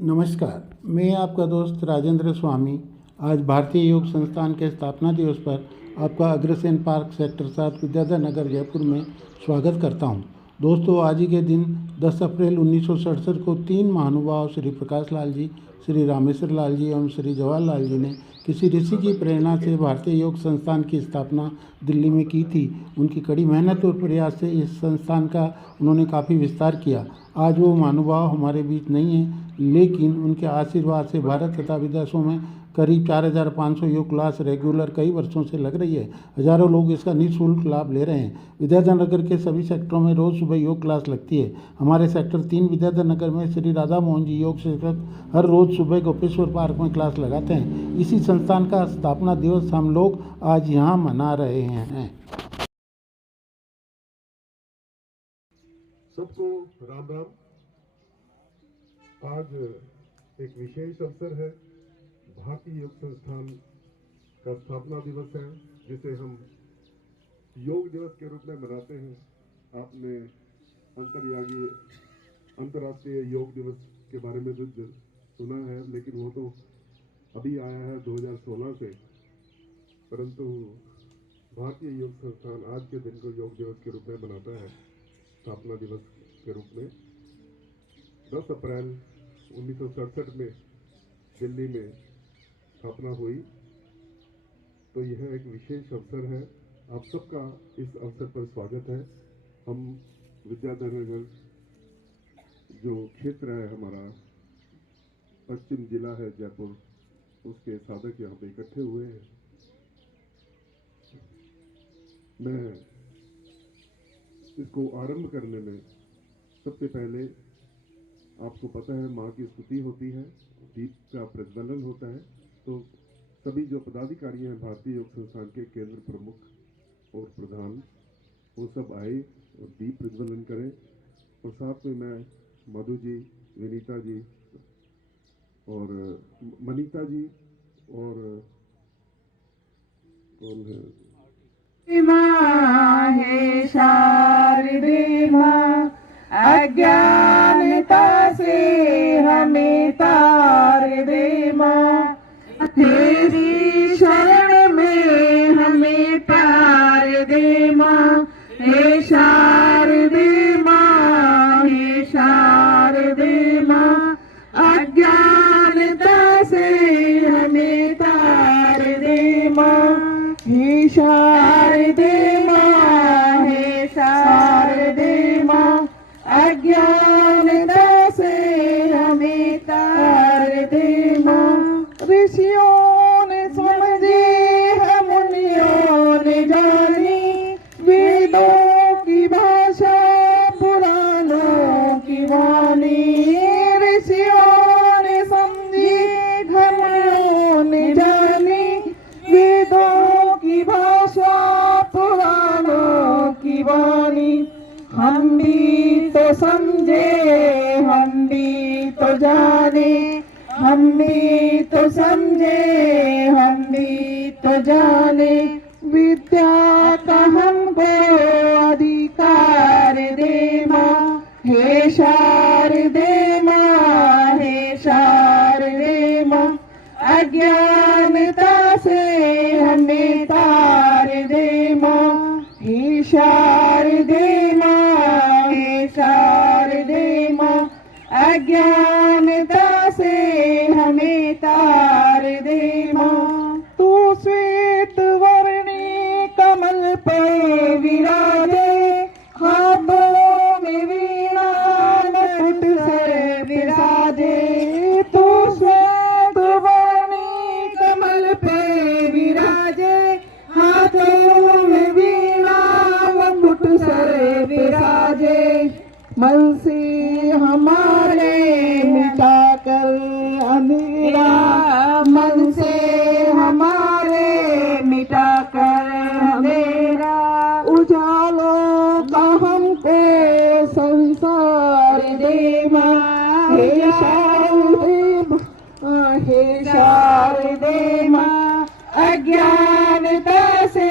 नमस्कार, मैं आपका दोस्त राजेंद्र स्वामी आज भारतीय योग संस्थान के स्थापना दिवस पर आपका अग्रसेन पार्क सेक्टर 7 विद्याधर नगर जयपुर में स्वागत करता हूं। दोस्तों, आज ही के दिन 10 अप्रैल 1967 को 3 महानुभाव श्री प्रकाश लाल जी, श्री रामेश्वर लाल जी एवं श्री जवाहरलाल जी ने किसी ऋषि की प्रेरणा से भारतीय योग संस्थान की स्थापना दिल्ली में की थी। उनकी कड़ी मेहनत और प्रयास से इस संस्थान का उन्होंने काफ़ी विस्तार किया। आज वो महानुभाव हमारे बीच नहीं हैं, लेकिन उनके आशीर्वाद से भारत तथा विदेशों में करीब 4500 योग क्लास रेगुलर कई वर्षों से लग रही है। हजारों लोग इसका निःशुल्क लाभ ले रहे हैं। विद्याधर नगर के सभी सेक्टरों में रोज़ सुबह योग क्लास लगती है। हमारे सेक्टर 3 विद्याधर नगर में श्री राधा मोहन जी योग शिक्षक हर रोज़ सुबह गोपेश्वर पार्क में क्लास लगाते हैं। इसी संस्थान का स्थापना दिवस हम लोग आज यहाँ मना रहे हैं। सबको राम राम। आज एक विशेष अवसर है, भारतीय योग संस्थान का स्थापना दिवस है, जिसे हम योग दिवस के रूप में मनाते हैं। आपने अंतर्राष्ट्रीय योग दिवस के बारे में जो सुना है, लेकिन वो तो अभी आया है 2016 से, परंतु भारतीय योग संस्थान आज के दिन को योग दिवस के रूप में मनाता है, स्थापना दिवस के रूप में। 10 अप्रैल 1967 में दिल्ली में स्थापना हुई, तो यह एक विशेष अवसर है। आप सबका इस अवसर पर स्वागत है। हम विद्याधर नगर जो क्षेत्र है हमारा, पश्चिम जिला है जयपुर, उसके साधक यहाँ पे इकट्ठे हुए हैं। मैं इसको आरंभ करने में सबसे पहले, आपको पता है, माँ की स्तुति होती है, दीप का प्रज्वलन होता है। तो सभी जो पदाधिकारी हैं भारतीय योग संस्थान के, केंद्र प्रमुख और प्रधान, वो सब आए और दीप प्रज्वलन करें। और साथ में मैं मधु जी, विनीता जी और मनीता जी और कौन है, माँ है शारदे माँ, अज्ञानता से हमें तार दे माँ, तेरी शरण में हमें प्यार दे माँ। हे शारदे माँ, हे शारदे माँ, अज्ञानता से हमें तार दे माँ। हे शारदे माँ, हे शारदे माँ, अज्ञानता से हमें तार दे माँ। ऋषियों ने समझे है, मुनियों ने जानी, वेदों की भाषा पुराणों की वाणी। ऋषियों ने समझी है, मुनियों ने जानी, वेदों की भाषा पुराणों की वाणी। हम भी तो समझे, हम भी तो जाने, हम भी तो समझे, हम भी तो जाने, विद्या का हमको अधिकार दे माँ। हे शारदे माँ, हे शारदे माँ, अज्ञानता से हमें तार दे माँ। हे शारदे माँ, हे शारदे माँ, अज्ञानता से हमें तार दे माँ। तू श्वेत वर्णी कमल पर विराजे, हाथों में वीणा मुकुट सर विराजे। तू श्वेत वर्णी कमल पर विराजे, हाथों में वीणा मुकुट सर विराजे। मन से हमारे मिटाकर अंधेरा, मन से हमारे मिटाकर अंधेरा, उजालों का हमको संसार दे माँ। हे शारदे माँ, हे शारदे माँ, अज्ञानता से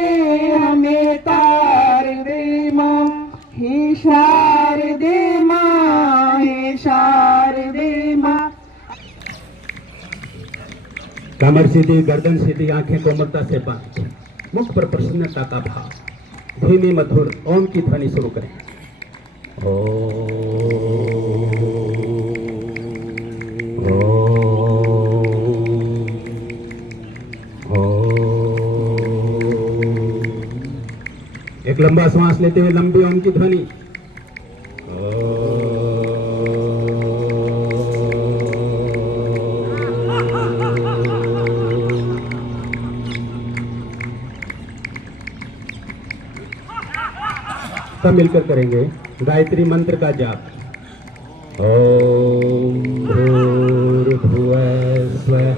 हमें तार दे माँ। हे शारदे माँ, हे शारदे माँ, कमर सीधी, गर्दन सीधी, आंखें कोमलता से बंद, मुख पर प्रसन्नता का भाव, धीमी मधुर ओम की ध्वनि शुरू करें। एक लंबा श्वास लेते हुए लंबी ओम की ध्वनि। सब मिलकर करेंगे गायत्री मंत्र का जाप। ओम भूर्भुवः स्वः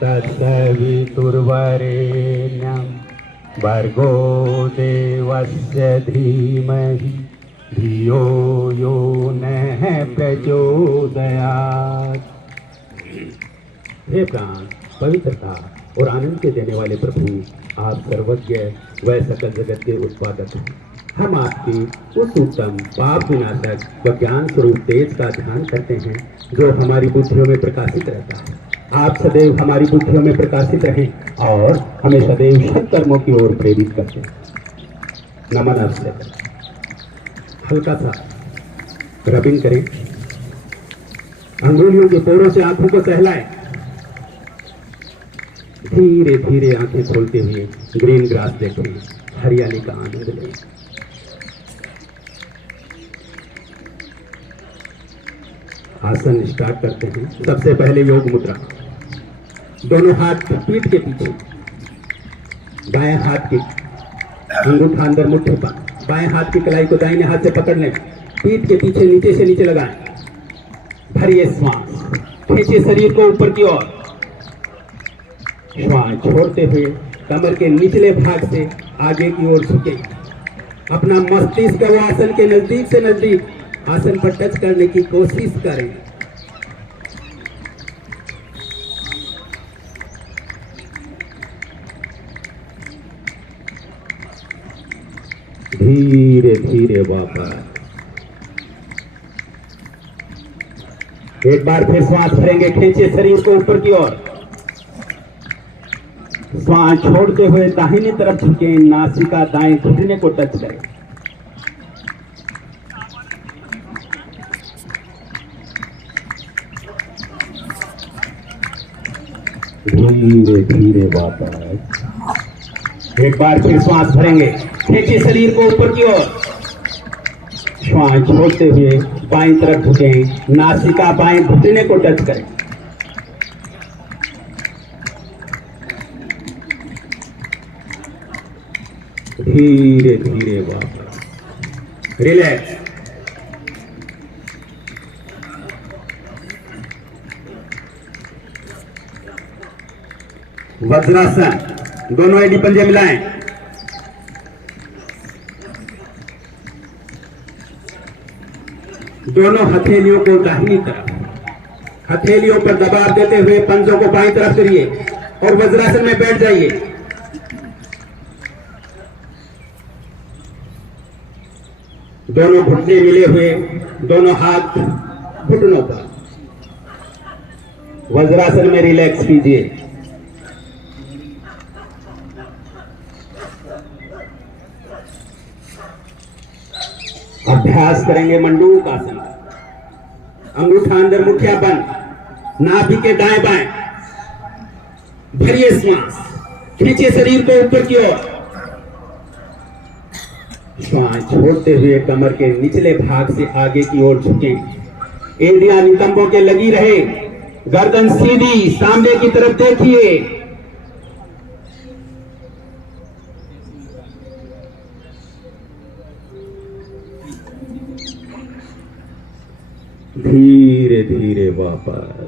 तत्सवितुर्वरेण्यं भर्गो देवस्य धीमहि धियो यो नः प्रचोदयात्। हे प्राण, पवित्रता और आनंद के देने वाले प्रभु, आप सर्वज्ञ व सकल जगत के उत्पादक हैं। हम आपकी उस उत्तम पाप विनाशक व ज्ञान स्वरूप तेज का ध्यान करते हैं जो हमारी बुद्धियों में प्रकाशित रहता है। आप सदैव हमारी बुद्धियों में प्रकाशित रहें और हमें सदैव सत्कर्मों की ओर प्रेरित करते हैं। नमन अवश्य करें। हल्का सा रबिंग करें। अंगुलियों के पोरों से आंखों को सहलाएं। धीरे धीरे आंखें खोलते हुए ग्रीन ग्रास देखें, हरियाली का आनंद लें। आसन स्टार्ट करते हैं। सबसे पहले योग मुद्रा। दोनों हाथ पीठ के पीछे, बाएं हाथ की अंगूठा अंदर मुट्ठी पर, बाएं हाथ की कलाई को दाहिने हाथ से पकड़ लें, पीठ के पीछे नीचे से नीचे लगाएं। भरिए श्वास, खींचे शरीर को ऊपर की ओर। श्वास छोड़ते हुए कमर के निचले भाग से आगे की ओर झुके। अपना मस्तिष्क को आसन के नजदीक से नजदीक आसन पर टच करने की कोशिश करें। धीरे धीरे वापस। एक बार फिर श्वास भरेंगे, खींचे शरीर को ऊपर की ओर। श्वास छोड़ते हुए दाहिनी तरफ झुके, नासिका दाएं घुटने को टच करें। धीरे धीरे वापस। एक बार फिर श्वास भरेंगे, खींचे शरीर को ऊपर की ओर। श्वास छोड़ते हुए बाईं तरफ झुके, नासिका बाएं घुटने को टच करें। धीरे धीरे वापस। रिलैक्स। वज्रासन, दोनों एडी पंजे मिलाएं। दोनों हथेलियों को दाहिनी तरफ, हथेलियों पर दबाव देते हुए पंजों को बाईं तरफ करिए और वज्रासन में बैठ जाइए। दोनों घुटने मिले हुए, दोनों हाथ घुटनों पर। वज्रासन में रिलैक्स कीजिए। अभ्यास करेंगे मंडूक आसन। अंगूठा अंदर, मुठिया बंद, नाभि के दाएं बाएं। भरिए श्वास, खींचे शरीर को ऊपर की ओर। श्वास छोड़ते हुए कमर के निचले भाग से आगे की ओर झुकें। एड़ियां नितंबों के लगी रहे, गर्दन सीधी, सामने की तरफ देखिए। धीरे धीरे वापस।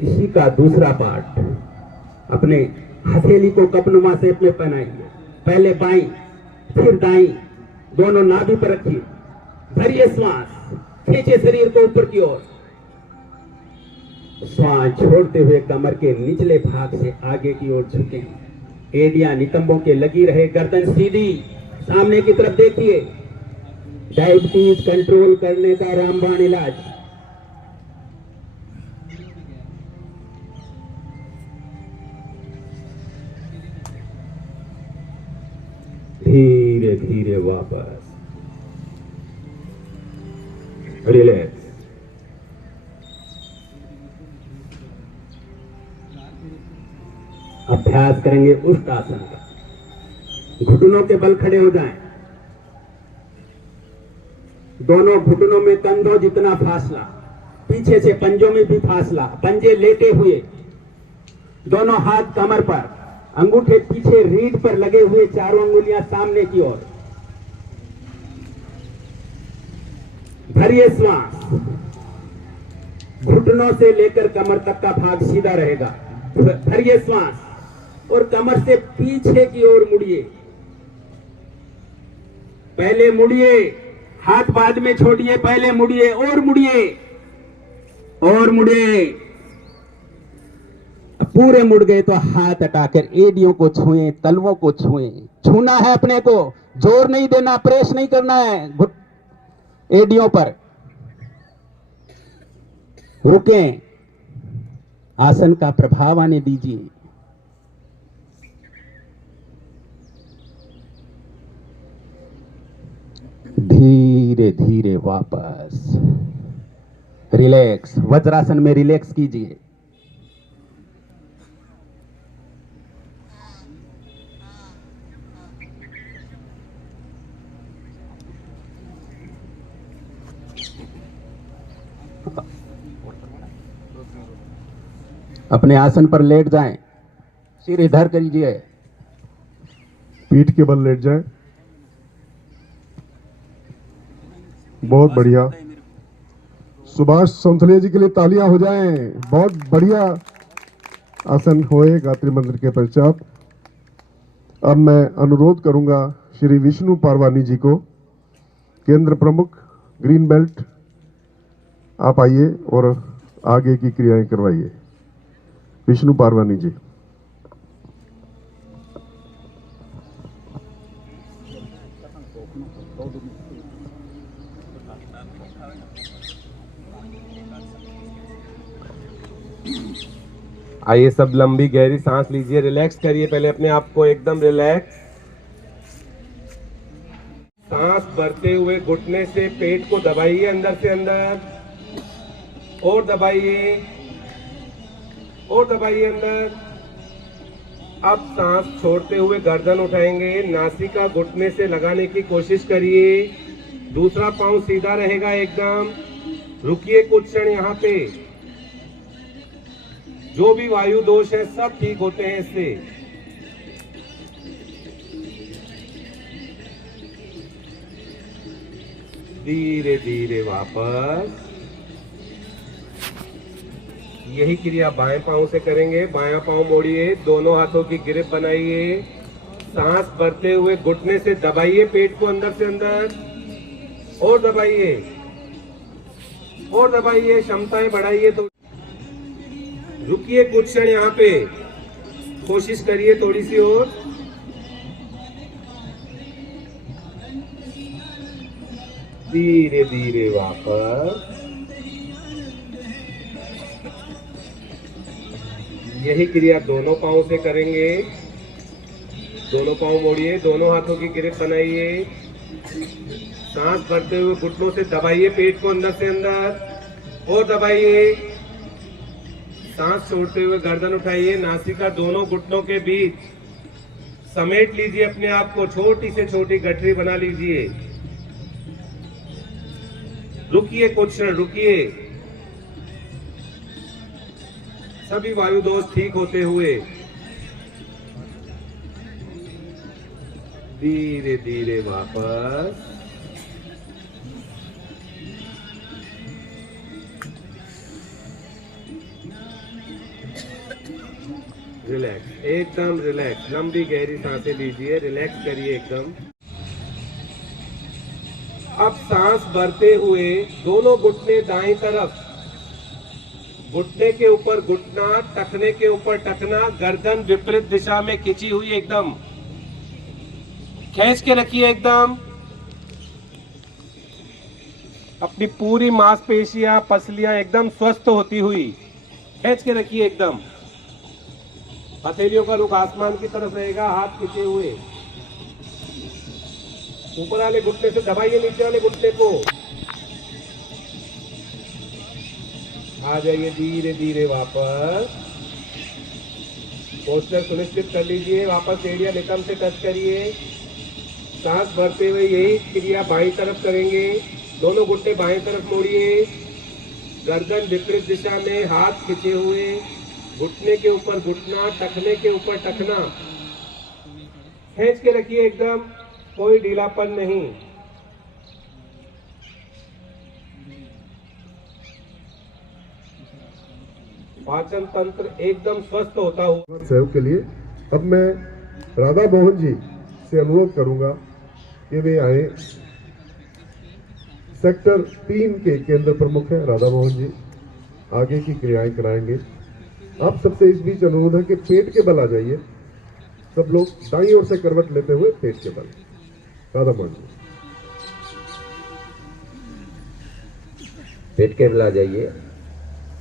इसी का दूसरा पार्ट। अपने हथेली को कपनुमा शेप में पहनाइए। पहले बाईं फिर दाईं, दोनों नाभि पर रखिए। भरिए श्वास, खींचे शरीर को ऊपर की ओर। श्वास छोड़ते हुए कमर के निचले भाग से आगे की ओर झुकें। एड़ियां नितंबों के लगी रहे, गर्दन सीधी, सामने की तरफ देखिए। डायबिटीज कंट्रोल करने का रामबाण इलाज। धीरे धीरे वापस। रिलैक्स। अभ्यास करेंगे उष्ट आसन का। घुटनों के बल खड़े हो जाएं। दोनों घुटनों में कंधों जितना फासला, पीछे से पंजों में भी फासला, पंजे लेटे हुए, दोनों हाथ कमर पर, अंगूठे पीछे रीढ़ पर लगे हुए, चारों अंगुलियां सामने की ओर। भरिए श्वास। घुटनों से लेकर कमर तक का भाग सीधा रहेगा। भरिए श्वास और कमर से पीछे की ओर मुड़िए। पहले मुड़िए, हाथ बाद में छोड़िए, पहले मुड़िए और मुड़िए और मुड़िए। पूरे मुड़ गए तो हाथ हटाकर एड़ियों को छुएं, तलवों को छुएं। छूना है अपने को, जोर नहीं देना, प्रेस नहीं करना है एड़ियों पर। रुकें, आसन का प्रभाव आने दीजिए। धीरे धीरे वापस। रिलैक्स। वज्रासन में रिलैक्स कीजिए। अपने आसन पर लेट जाएं। सिर इधर करिए। पीठ के बल लेट जाएं। बहुत बढ़िया। सुभाष सौंथलिया जी के लिए तालियां हो जाएं। बहुत बढ़िया आसन होए गायत्री मंत्र के पश्चात। अब मैं अनुरोध करूंगा श्री विष्णु पारवानी जी को, केंद्र प्रमुख, ग्रीन बेल्ट, आप आइए और आगे की क्रियाएं करवाइए। विष्णु पारवानी जी। आइए सब लंबी गहरी सांस लीजिए। रिलैक्स करिए पहले अपने आप को, एकदम रिलैक्स। सांस भरते हुए घुटने से पेट को दबाइए अंदर से अंदर, और दबाइए और दबाइए अंदर। अब सांस छोड़ते हुए गर्दन उठाएंगे, नासिका घुटने से लगाने की कोशिश करिए। दूसरा पांव सीधा रहेगा एकदम। रुकिए कुछ क्षण यहाँ पे। जो भी वायु दोष है सब ठीक होते हैं इससे। धीरे धीरे वापस। यही क्रिया बाएं पांव से करेंगे। बायां पांव मोड़िए, दोनों हाथों की ग्रिप बनाइए। सांस भरते हुए घुटने से दबाइए पेट को अंदर से अंदर, और दबाइए और दबाइए। क्षमताएं बढ़ाइए। तो रुकिए कुछ क्षण यहाँ पे, कोशिश करिए थोड़ी सी और। धीरे धीरे वापस। यही क्रिया दोनों पांव से करेंगे। दोनों पांव मोड़िए, दोनों हाथों की ग्रिप बनाइए। सांस भरते हुए घुटनों से दबाइए पेट को अंदर से अंदर, और दबाइए। सांस छोड़ते हुए गर्दन उठाइए, नासिका दोनों घुटनों के बीच समेट लीजिए अपने आप को, छोटी से छोटी गठरी बना लीजिए। रुकिए कुछ क्षण, रुकिए। सभी वायु दोष ठीक होते हुए धीरे धीरे वापस। रिलैक्स, एकदम रिलैक्स। लंबी गहरी सांसें लीजिए, रिलैक्स करिए एकदम। अब सांस भरते हुए दोनों घुटने दाएं तरफ, घुटने के ऊपर घुटना, टखने के ऊपर टखना, गर्दन विपरीत दिशा में खिंची हुई एकदम। खींच के रखिए एकदम। अपनी पूरी मांसपेशियां, पसलियां एकदम स्वस्थ होती हुई खींच के रखिए एकदम। हथेलियों का रुख आसमान की तरफ रहेगा, हाथ खींचे हुए। ऊपर वाले घुटने से दबाइए नीचे वाले घुटने को। आ जाइए धीरे धीरे वापस। पोस्टर सुनिश्चित कर लीजिए। वापस एरिया निकम से टच करिए। सांस भरते हुए यही क्रिया बाईं तरफ करेंगे। दोनों घुटने बाईं तरफ मोड़िए। गर्दन विपरीत दिशा में, हाथ खींचे हुए, घुटने के ऊपर घुटना, टखने के ऊपर टखना। खींच के रखिए एकदम, कोई ढीलापन नहीं। पाचन तंत्र एकदम स्वस्थ होता हुआ। सहयोग के लिए अब मैं राधा मोहन जी से अनुरोध करूंगा कि वे आए। सेक्टर 3 के केंद्र प्रमुख हैं राधा मोहन जी, आगे की क्रियाएं कराएंगे। आप सबसे इस बीच अनुरोध है कि पेट के बल आ जाइए। सब लोग दाईं ओर से करवट लेते हुए पेट के बल। राधा मोहन जी पेट के बल आ जाइए।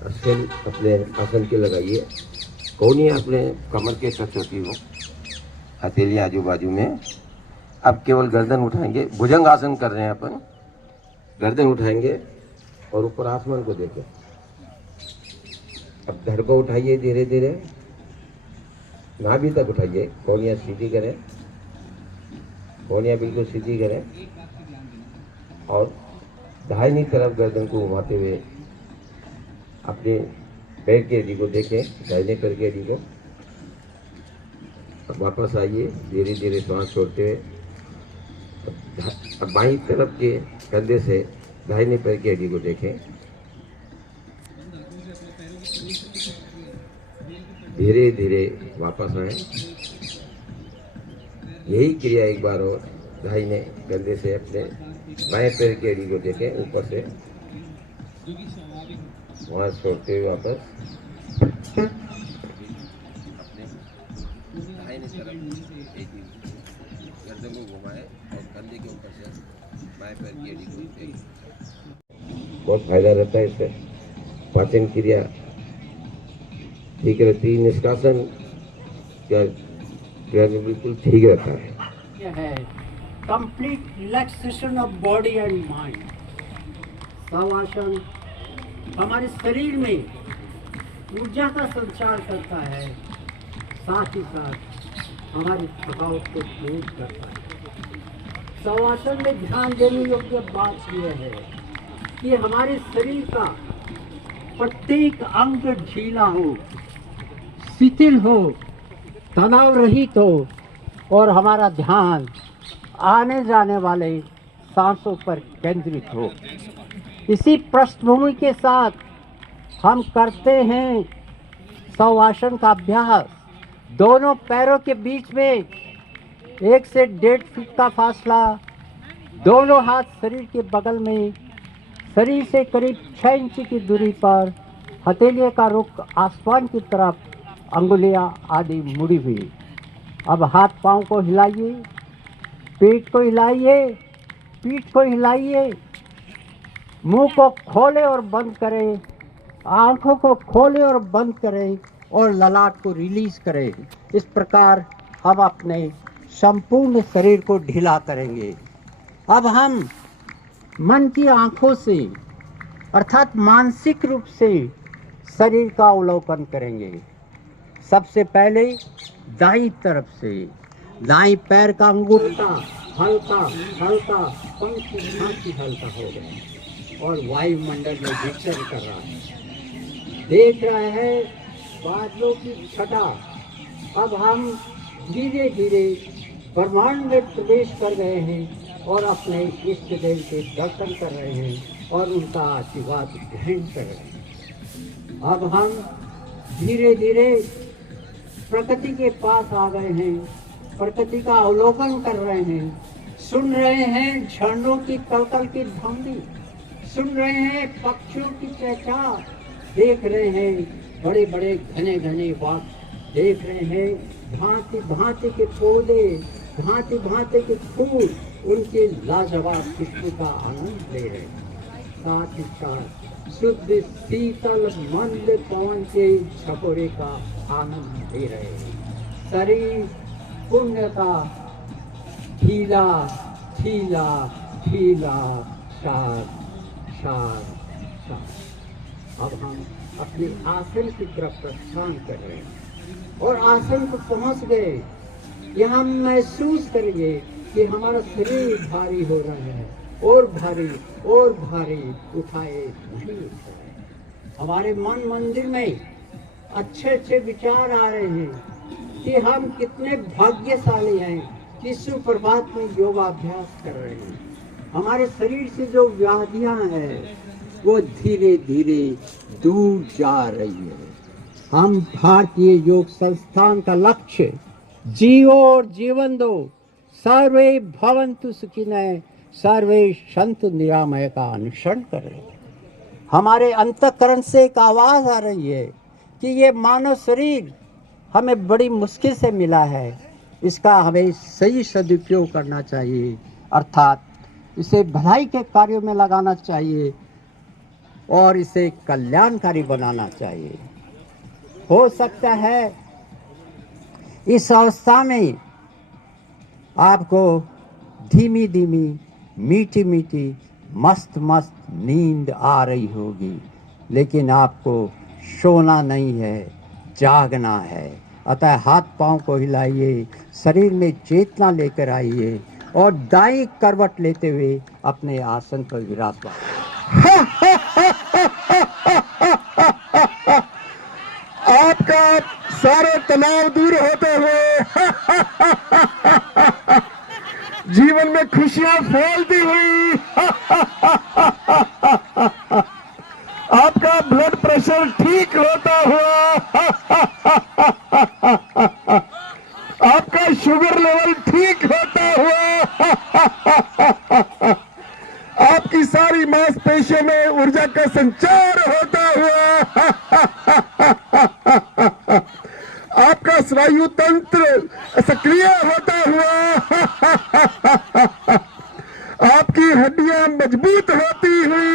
आसन अपने आसन के लगाइए। कोहनी अपने कमर के टच होती हो, हथेली आजू बाजू में। अब केवल गर्दन उठाएंगे। भुजंग आसन कर रहे हैं अपन। गर्दन उठाएंगे और ऊपर आसमान को देखें। अब धड़ को उठाइए धीरे धीरे, नाभि तक उठाइए। कोहनियाँ सीधी करें, कोहनियाँ बिल्कुल सीधी करें और दाहिनी तरफ गर्दन को घुमाते हुए अपने पैर की हड्डी को देखें, दाहिने पैर की हड्डी को। अब वापस आइए धीरे धीरे सांस छोड़ते हुए। अब बाईं तरफ के कंधे से दाहिने पैर की हड्डी को देखें। धीरे धीरे वापस आए। यही क्रिया एक बार और दाहिने कंधे से अपने बाएं पैर की हड्डी को देखें, ऊपर से वहां छोड़ते हुए वापस दाहिने तरफ एक गर्दन को घुमाए और कंधे के ऊपर से बाएं पैर की हड्डी को देखें। बहुत फायदा रहता है इससे। पाचन क्रिया ठीक रहती। निष्कासन क्रिया बिल्कुल ठीक रहता है। यह है complete relaxation of body and mind. Shavasana हमारे शरीर में ऊर्जा का संचार करता है, साथ ही साथ हमारी थकावट को दूर करता है। शवासन में ध्यान देने योग्य बात यह है कि हमारे शरीर का प्रत्येक अंग ढीला हो, शिथिल हो, तनाव रहित हो और हमारा ध्यान आने जाने वाले सांसों पर केंद्रित हो। इसी पृष्ठभूमि के साथ हम करते हैं शवासन का अभ्यास। दोनों पैरों के बीच में 1 से 1.5 फीट का फासला, दोनों हाथ शरीर के बगल में, शरीर से करीब 6 इंच की दूरी पर, हथेलियों का रुख आसमान की तरफ, अंगुलियां आदि मुड़ी हुई। अब हाथ पांव को हिलाइए, पेट को हिलाइए, पीठ को हिलाइए, मुंह को खोले और बंद करें, आंखों को खोले और बंद करें और ललाट को रिलीज करें। इस प्रकार हम अपने संपूर्ण शरीर को ढीला करेंगे। अब हम मन की आंखों से अर्थात मानसिक रूप से शरीर का अवलोकन करेंगे। सबसे पहले दाईं तरफ से दाईं पैर का अंगूठा हल्का हल्का पंख की हल्का हो गया और वायुमंडल में विचरण कर रहा है। देख रहे हैं बादलों की छटा। अब हम धीरे धीरे ब्रह्मांड में प्रवेश कर गए हैं और अपने इष्ट देव के दर्शन कर रहे हैं और उनका आशीर्वाद ग्रहण कर रहे हैं। अब हम धीरे धीरे प्रकृति के पास आ गए हैं, प्रकृति का अवलोकन कर रहे हैं, सुन रहे हैं झरनों की कलकल की ध्वनि, सुन रहे हैं पक्षियों की चहचहा, देख रहे हैं बड़े बड़े घने घने वृक्ष, देख रहे हैं भांति भांति के पौधे, भांति भांति के फूल, उनके लाजवाब खुशबू का आनंद ले रहे हैं। साथ ही साथ शुद्ध शीतल मंद पवन के झकोरे का आनंद ले रहे हैं। शरीर पुण्य का ढीला ढीला ढीला शाद शाद शाद। अब हम अपने आसन की तरफ प्रस्थान कर रहे हैं और आसन को पहुंच गए। यहाँ हम महसूस करेंगे कि हमारा शरीर भारी हो रहा है और भारी उठाए नहीं उठाए। हमारे मन मंदिर में अच्छे अच्छे विचार आ रहे हैं कि हम कितने भाग्यशाली हैं कि सुप्रभात में योगाभ्यास कर रहे हैं। हमारे शरीर से जो व्याधियां हैं वो धीरे धीरे दूर जा रही है। हम भारतीय योग संस्थान का लक्ष्य जियो और जीवन दो, सर्वे भवन्तु सुखिनः, सर्वे सन्तु निरामय का अनुसरण कर रहे हैं। हमारे अंतःकरण से एक आवाज़ आ रही है कि ये मानव शरीर हमें बड़ी मुश्किल से मिला है, इसका हमें सही सदुपयोग करना चाहिए, अर्थात इसे भलाई के कार्यों में लगाना चाहिए और इसे कल्याणकारी बनाना चाहिए। हो सकता है इस अवस्था में आपको धीमी धीमी मीठी मीठी मस्त मस्त नींद आ रही होगी, लेकिन आपको सोना नहीं है, जागना है। अतः हाथ पांव को हिलाइए, शरीर में चेतना लेकर आइए और दाईं करवट लेते हुए अपने आसन पर विराजमान। आपका सारे तनाव दूर होते हुए जीवन में खुशियां फैलती हुई आपका ब्लड प्रेशर ठीक होता हुआ आपका शुगर लेवल ठीक होता हुआ आपकी सारी मांसपेशियों में ऊर्जा का संचार होता हुआ आपका स्नायु तंत्र सक्रिय होता हुआ आपकी हड्डियां मजबूत होती हुई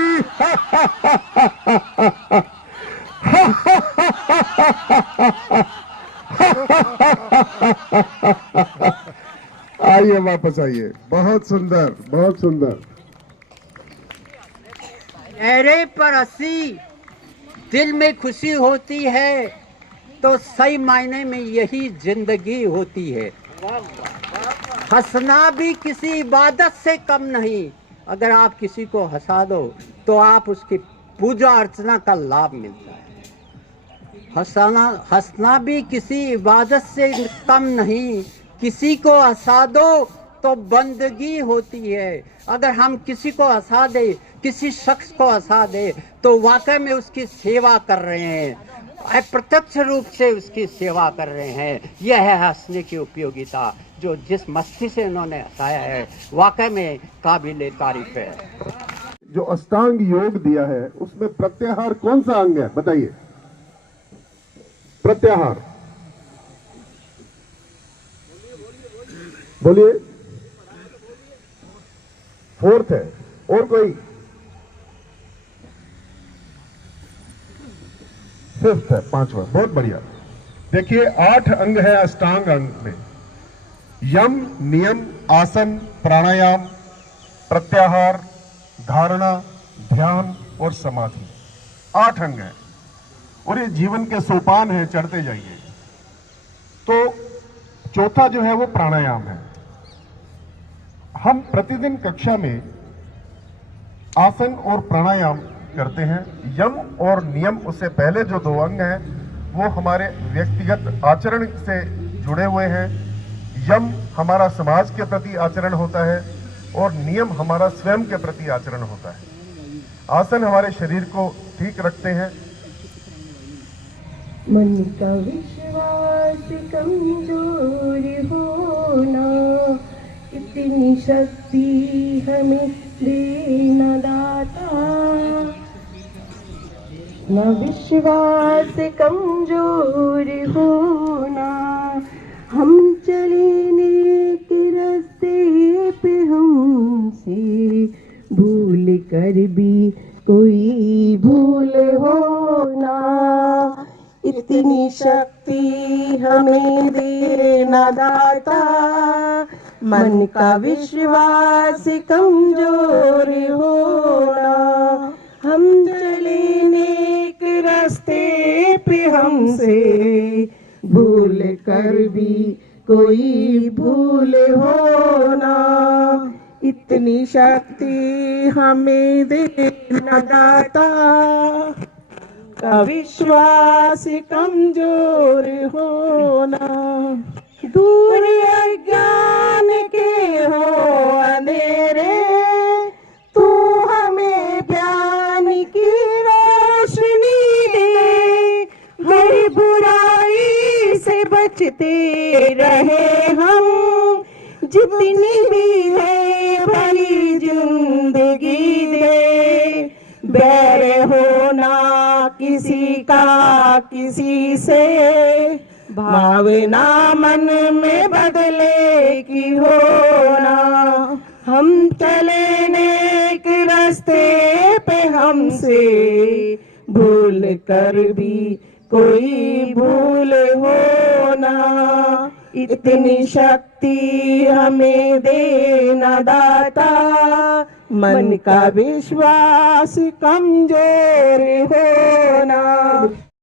आइए वापस आइए। बहुत सुंदर, बहुत सुंदर। चेहरे पर हंसी, दिल में खुशी होती है तो सही मायने में यही जिंदगी होती है। हंसना भी किसी इबादत से कम नहीं। अगर आप किसी को हंसा दो तो आप उसकी पूजा अर्चना का लाभ मिलता है। हंसना भी किसी इबादत से कम नहीं। किसी को हंसा दो तो बंदगी होती है। अगर हम किसी को हंसा दे, किसी शख्स को हंसा दे तो वाकई में उसकी सेवा कर रहे हैं, अप्रत्यक्ष रूप से उसकी सेवा कर रहे हैं। यह है हंसने की उपयोगिता, जो जिस मस्ती से उन्होंने हंसाया है वाकई में काबिले तारीफ है। जो अष्टांग योग दिया है उसमें प्रत्याहार कौन सा अंग है बताइए? प्रत्याहार बोलिए। फोर्थ है। और कोई? फिफ्थ है, पांचवा। बहुत बढ़िया। देखिए 8 अंग है अष्टांग अंग में। यम, नियम, आसन, प्राणायाम, प्रत्याहार, धारणा, ध्यान और समाधि। 8 अंग हैं और ये जीवन के सोपान हैं, चढ़ते जाइए। तो चौथा जो है वो प्राणायाम है। हम प्रतिदिन कक्षा में आसन और प्राणायाम करते हैं। यम और नियम, उससे पहले जो 2 अंग हैं वो हमारे व्यक्तिगत आचरण से जुड़े हुए हैं। यम हमारा समाज के प्रति आचरण होता है और नियम हमारा स्वयं के प्रति आचरण होता है। आसन हमारे शरीर को ठीक रखते हैं। मन का विश्वास कमजोर होना, इतनी शक्ति हमें देना दाता। न विश्वास कमजोर होना, हम चले नेक रास्ते पे, हमसे भूल कर भी कोई भूल होना, इतनी शक्ति हमें देना दाता। मन का विश्वास कमजोर होना। हम चले नेक रास्ते पे हमसे भूल कर भी कोई भूल होना। इतनी शक्ति हमें देना दाता, का विश्वास कमजोर होना। दूर अज्ञान के हो अंधेरे, तू हमें ज्ञान की रोशनी दे। हर बुराई से बचते रहे हम, जितनी भी है भली जिंदगी दे। बैर होना किसी का किसी से, भावना मन में बदले की होना। हम चले नेक रास्ते पे हमसे भूल कर भी कोई भूल होना। इतनी शक्ति हमें देना दाता, मन का विश्वास कमजोर होना।